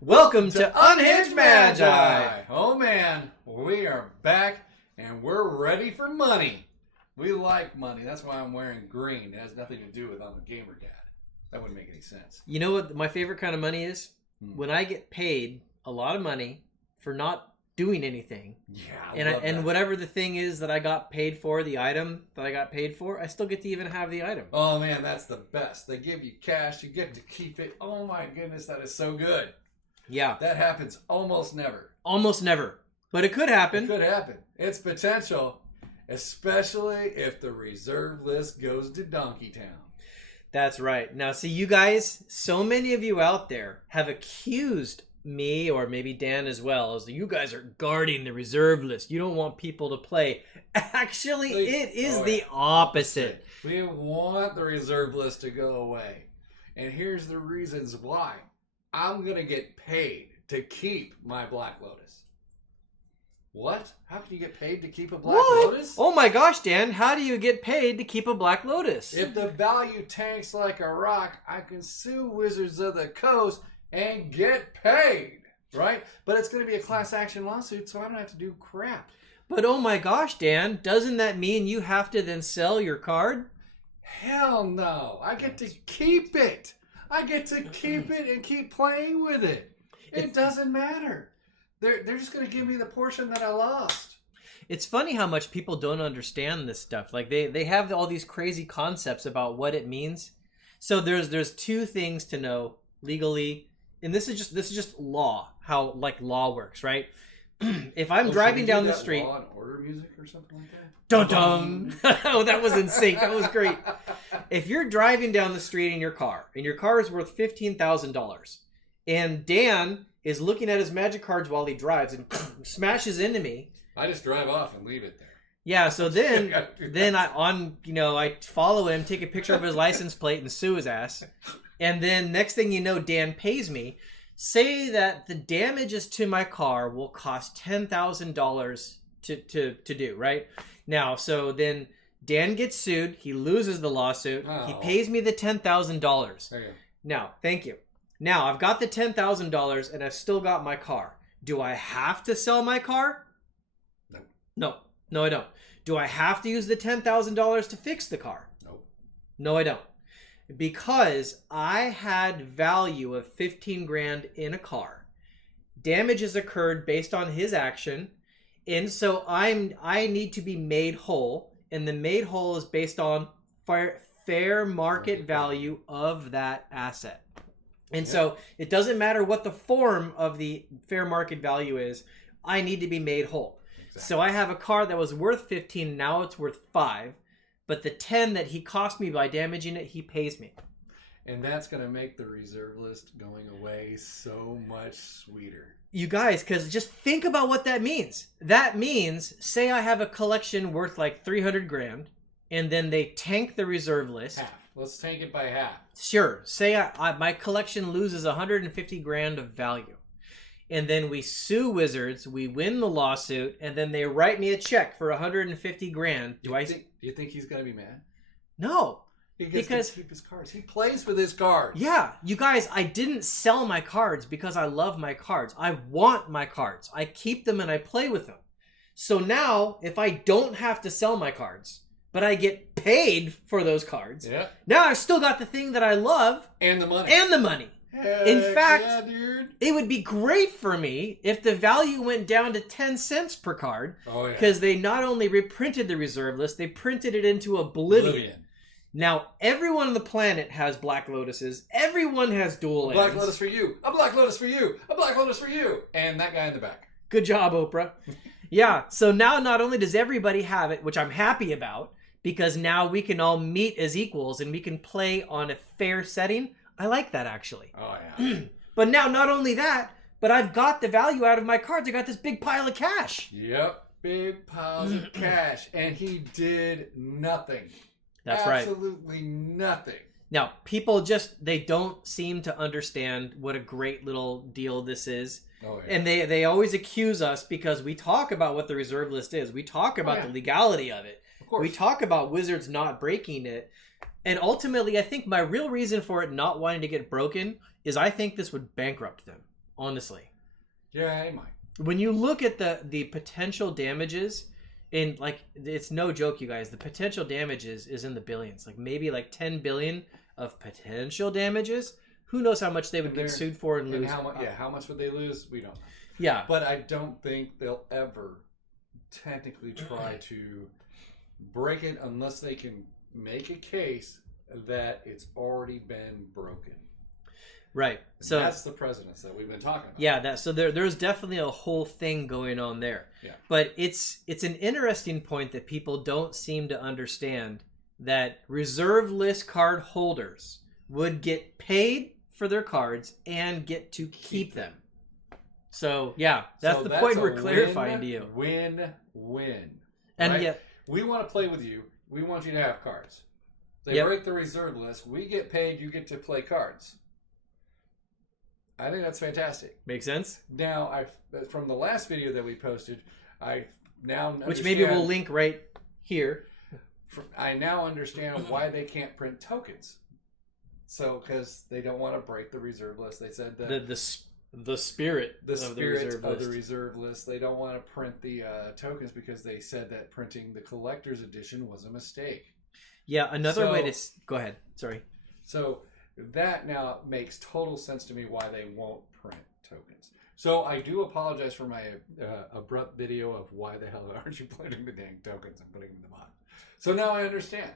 Welcome to Unhinged Magi! Oh man, we are back and we're ready for money. We like money. That's why I'm wearing green. It has nothing to do with I'm a gamer dad. That wouldn't make any sense. You know what my favorite kind of money is? When I get paid a lot of money for not doing anything. Yeah, and whatever the thing is that I got paid for, the item that I got paid for, I still get to even have the item. Oh man, that's the best. They give you cash, you get to keep it. Oh my goodness, that is so good. Yeah. That happens almost never. Almost never. But it could happen. It could happen. It's potential, especially if the reserve list goes to Donkey Town. That's right. Now, see, you guys, so many of you out there have accused me, or maybe Dan as well, as you guys are guarding the reserve list. You don't want people to play. Actually, it is the opposite. We want the reserve list to go away. And here's the reasons why. I'm going to get paid to keep my Black Lotus. What? How can you get paid to keep a Black Lotus? Oh my gosh, Dan, how do you get paid to keep a Black Lotus? If the value tanks like a rock, I can sue Wizards of the Coast and get paid, right? But it's going to be a class action lawsuit, so I don't have to do crap. But oh my gosh, Dan, doesn't that mean you have to then sell your card? Hell no. I get to keep it. I get to keep it and keep playing with it. It doesn't matter. They're just going to give me the portion that I lost. It's funny how much people don't understand this stuff. Like they have all these crazy concepts about what it means. So there's two things to know legally, and this is just law, how like law works, right? If I'm driving down the street, Law and Order music or something like that. Dun dun! Oh, that was in sync. That was great. If you're driving down the street in your car, and your car is worth $15,000, and Dan is looking at his magic cards while he drives and smashes into me, I just drive off and leave it there. Yeah, so then I follow him, take a picture of his license plate and sue his ass. And then next thing you know, Dan pays me. Say that the damages to my car will cost $10,000 to do, right? Now, so then Dan gets sued. He loses the lawsuit. Oh. He pays me the $10,000. There you go. Now, thank you. Now, I've got the $10,000 and I've still got my car. Do I have to sell my car? No, I don't. Do I have to use the $10,000 to fix the car? No, I don't. Because I had value of 15 grand in a car. Damages occurred based on his action. And so I need to be made whole. And the made whole is based on fair market value of that asset. And so it doesn't matter what the form of the fair market value is. I need to be made whole. Exactly. So I have a car that was worth 15. Now it's worth 5. But the 10 that he cost me by damaging it, he pays me. And that's going to make the reserve list going away so much sweeter. You guys, because just think about what that means. That means, say I have a collection worth like 300 grand, and then they tank the reserve list. Half. Let's tank it by half. Sure. Say my collection loses 150 grand of value. And then we sue Wizards, we win the lawsuit, and then they write me a check for 150 grand. Do you think he's going to be mad? No. He gets to keep his cards. He plays with his cards. Yeah. You guys, I didn't sell my cards because I love my cards. I want my cards. I keep them and I play with them. So now, if I don't have to sell my cards, but I get paid for those cards, now I've still got the thing that I love. And the money. In fact, yeah, dude. It would be great for me if the value went down to 10 cents per card. Oh, yeah. Because they not only reprinted the reserve list, they printed it into oblivion. Now, everyone on the planet has Black Lotuses. Everyone has dual lands. Black Lotus for you. A Black Lotus for you. A Black Lotus for you. And that guy in the back. Good job, Oprah. Yeah, so now not only does everybody have it, which I'm happy about, because now we can all meet as equals and we can play on a fair setting. I like that, actually. Oh, yeah. But now, not only that, but I've got the value out of my cards. I got this big pile of cash. Yep. Big piles of cash. And he did nothing. That's right. Absolutely nothing. Now, people they don't seem to understand what a great little deal this is. Oh, yeah. And they always accuse us because we talk about what the reserve list is. We talk about the legality of it. Of course. We talk about Wizards not breaking it. And ultimately, I think my real reason for it not wanting to get broken is I think this would bankrupt them. honestly. Yeah, he might. When you look at the potential damages, in like, it's no joke, you guys. The potential damages is in the billions, like maybe like 10 billion of potential damages. Who knows how much they would get sued for and lose? How much would they lose? We don't know. Yeah, but I don't think they'll ever technically try to break it unless they can make a case that it's already been broken. Right. So that's the precedence that we've been talking about. Yeah, so there's definitely a whole thing going on there. Yeah. But it's an interesting point that people don't seem to understand, that reserve list card holders would get paid for their cards and get to keep them. So yeah, that's the point we're clarifying to you. Win-win. And right? yet we want to play with you. We want you to have cards. They break the reserve list. We get paid. You get to play cards. I think that's fantastic. Makes sense. Now, from the last video that we posted, I now understand, which maybe we'll link right here. I now understand why they can't print tokens. So, because they don't want to break the reserve list. They said that the spirit of the reserve list. They don't want to print the tokens because they said that printing the collector's edition was a mistake. Yeah, another way to go ahead. Sorry. So that now makes total sense to me why they won't print tokens. So I do apologize for my abrupt video of why the hell aren't you printing the dang tokens and putting them on. So now I understand.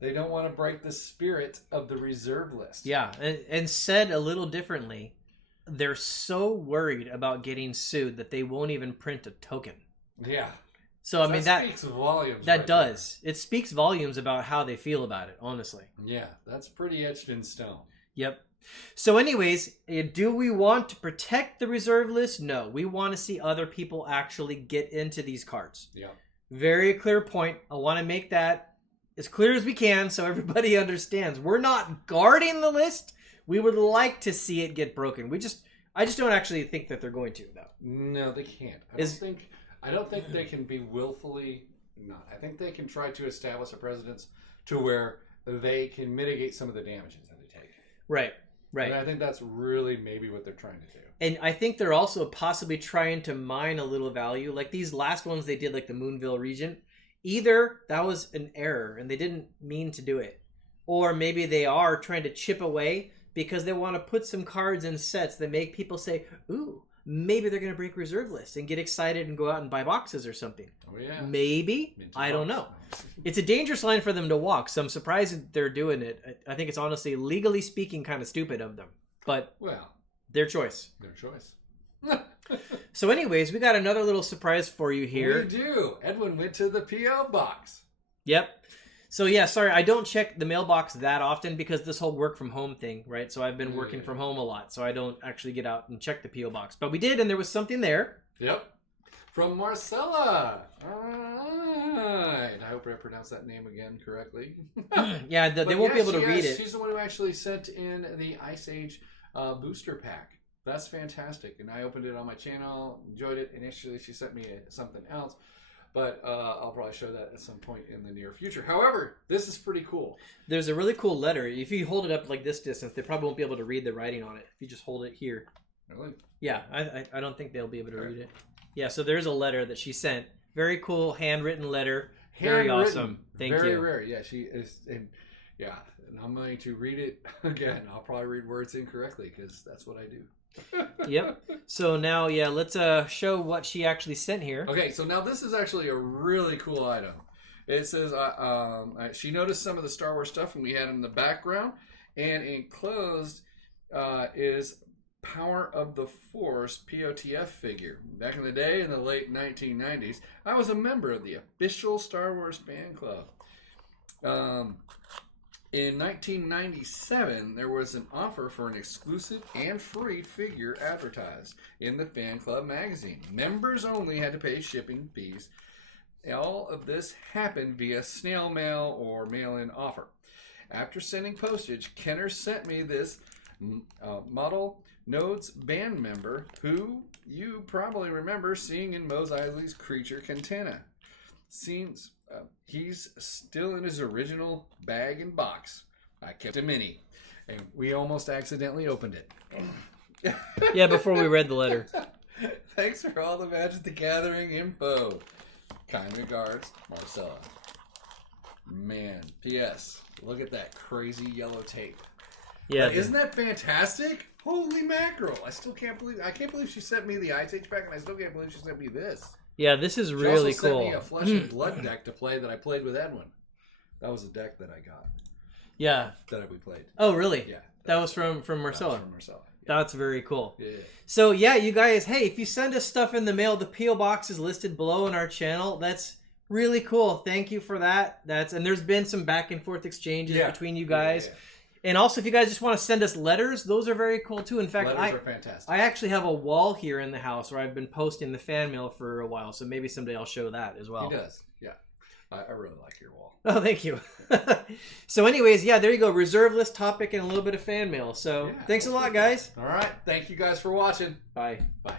They don't want to break the spirit of the reserve list. Yeah, and said a little differently, they're so worried about getting sued that they won't even print a token. Yeah. So I mean that speaks volumes. That does. It speaks volumes about how they feel about it, honestly. Yeah, that's pretty etched in stone. Yep. So anyways, do we want to protect the reserve list? No. We want to see other people actually get into these cards. Yeah. Very clear point. I want to make that as clear as we can so everybody understands. We're not guarding the list. We would like to see it get broken. I just don't actually think that they're going to, though. No, they can't. I don't think they can be willfully not. I think they can try to establish a precedence to where they can mitigate some of the damages that they take. Right. Right. And I think that's really maybe what they're trying to do. And I think they're also possibly trying to mine a little value. Like these last ones they did, like the Moonville region. Either that was an error and they didn't mean to do it. Or maybe they are trying to chip away because they want to put some cards in sets that make people say, ooh, maybe they're going to break reserve lists and get excited and go out and buy boxes or something. Oh, yeah. Maybe. I don't know. It's a dangerous line for them to walk, so I'm surprised that they're doing it. I think it's honestly, legally speaking, kind of stupid of them. But, well, their choice. Their choice. So anyways, we got another little surprise for you here. We do. Edwin went to the P.O. box. Yep. So yeah, sorry, I don't check the mailbox that often because this whole work from home thing, right? So I've been working from home a lot, so I don't actually get out and check the P.O. box. But we did, and there was something there. Yep. From Marcella. All right. I hope I pronounced that name again correctly. Yeah, they won't be able to read it. She's the one who actually sent in the Ice Age booster pack. That's fantastic. And I opened it on my channel, enjoyed it. Initially, she sent me something else. But I'll probably show that at some point in the near future. However, this is pretty cool. There's a really cool letter. If you hold it up like this distance, they probably won't be able to read the writing on it. If you just hold it here. Really? Yeah, I don't think they'll be able to read it. Yeah, so there's a letter that she sent. Very cool, handwritten letter. Very awesome. Thank you. Very rare. Yeah, she is. And I'm going to read it again. I'll probably read words incorrectly because that's what I do. Yep. So now, let's show what she actually sent here. Okay, so now this is actually a really cool item. It says she noticed some of the Star Wars stuff and we had in the background, and enclosed is Power of the Force POTF figure. Back in the day, in the late 1990s, I was a member of the official Star Wars fan club. In 1997, there was an offer for an exclusive and free figure advertised in the fan club magazine. Members only had to pay shipping fees. All of this happened via snail mail or mail-in offer. After sending postage, Kenner sent me this Model Nodes band member who you probably remember seeing in Mos Eisley's Creature Cantana. He's still in his original bag and box. I kept a mini, and we almost accidentally opened it. Yeah, before we read the letter. Thanks for all the Magic the Gathering info. Kind regards, Marcella. Man, P.S. Look at that crazy yellow tape. Yeah, Like, isn't that fantastic? Holy mackerel! I can't believe she sent me the Ice Age pack, and I still can't believe she sent me this. Yeah, this is She really also cool. sent me a Flesh and Blood deck to play that I played with Edwin. That was a deck that I got. Yeah. That we played. Oh, really? Yeah. That was from Marcella. That was from Marcella. Yeah. That's very cool. Yeah. So yeah, you guys, hey, if you send us stuff in the mail, the P.O. box is listed below in our channel. That's really cool. Thank you for that. And there's been some back and forth exchanges between you guys. Yeah. And also, if you guys just want to send us letters, those are very cool too. In fact, letters are fantastic. I actually have a wall here in the house where I've been posting the fan mail for a while. So maybe someday I'll show that as well. He does. Yeah. I really like your wall. Oh, thank you. So anyways, yeah, there you go. Reserve list topic and a little bit of fan mail. So thanks a lot, guys. All right. Thank you guys for watching. Bye. Bye.